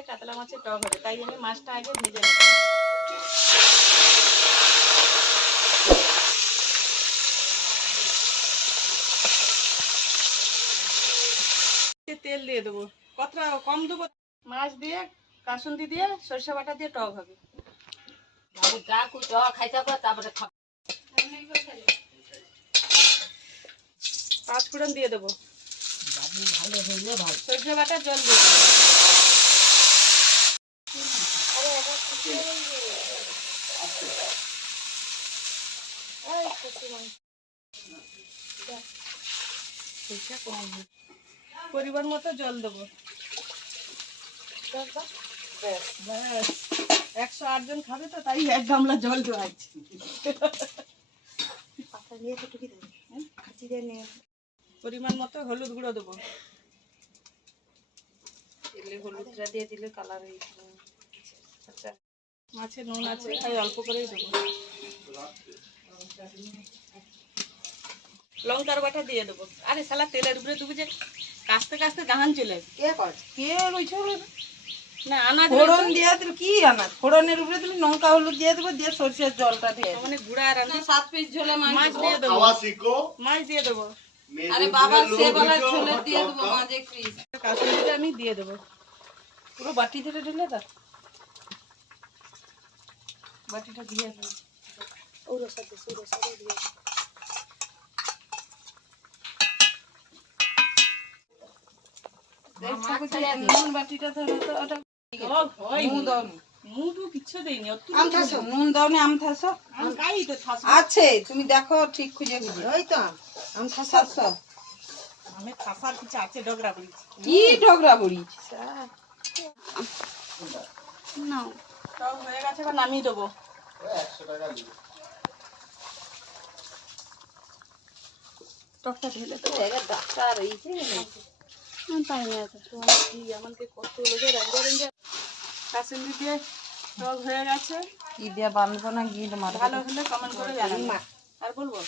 দিয়ে কাতলা মাছের টক হবে, তাই আমি মাছটা আগে ভেজে নেব। তেল দিয়ে দেবো, কতটা কম দেবো। মাছ দিয়ে কাসুন্দি দিয়ে সরষে বাটা দিয়ে টক হবে। পাঁচ ফোড়ন দিয়ে দেবো, সরষে বাটা জল দিয়ে দেবো। পরিমাণ মতো জল দেবো। 108 জন খাবে তো, তাই 1 গামলা জল দেওয়া হয়েছে। পরিমাণ মতো হলুদ গুঁড়ো দেবো। হলুদটা দিয়ে দিলে কালার হয়ে যাবে। আচ্ছা, মাছে নুন আছে, তাই অল্প করেই দেবো। লঙ্কার বাটা দিয়ে দেবো। আরে শালা তেলের উপরে দেবো যে কাস্তে কাস্তে গাহান চলে না। আনাজ ফোড়ন দিয়ে দিলে কি আনাজ, ফোড়নের উপরে দিলে লঙ্কা হলুদ দিয়ে দেবো, দিয়ে সরষের জলটা দিয়ে মানে গুঁড়া আর 7 পিস ঝোলে মাছ দিয়ে দেবো। মাছ দিয়ে দেবো। আরে বাবা সে বলা ঝোলে দিয়ে দেবো মাছ 1 পিস। কাসুন্দিটা আমি দিয়ে দেবো। পুরো বাটি ধরে ঢেলে দাও, বাটিটা দিয়ে দাও। ওর সাথে দিয়ে নুন বাটিটা ধরো তো, ওটা কিচ্ছু দেয়নি। নুন দাও না, আম থাসো আছে, তুমি দেখো ঠিক খুঁজে খুঁজে। ওই তো আম থাসো, আমি খাসার কিছু আছে। ডগরা বলি কি ডগরা বড়ি না। সব হয়ে গেছে, এবার নামিয়ে দেবো। 100 টাকা দিবি। টকটা ঢেলে তো ডাক্তার রয়েছে পাই না তো আমাকে কত লোকে রঞ্জা কাসুন্দি দিয়ে টক হয়ে গেছে। কি দিয়ে বাঁধবো না গিট মার, ভালো হলে কমেন্ট করে জানাবেন। আর বলবো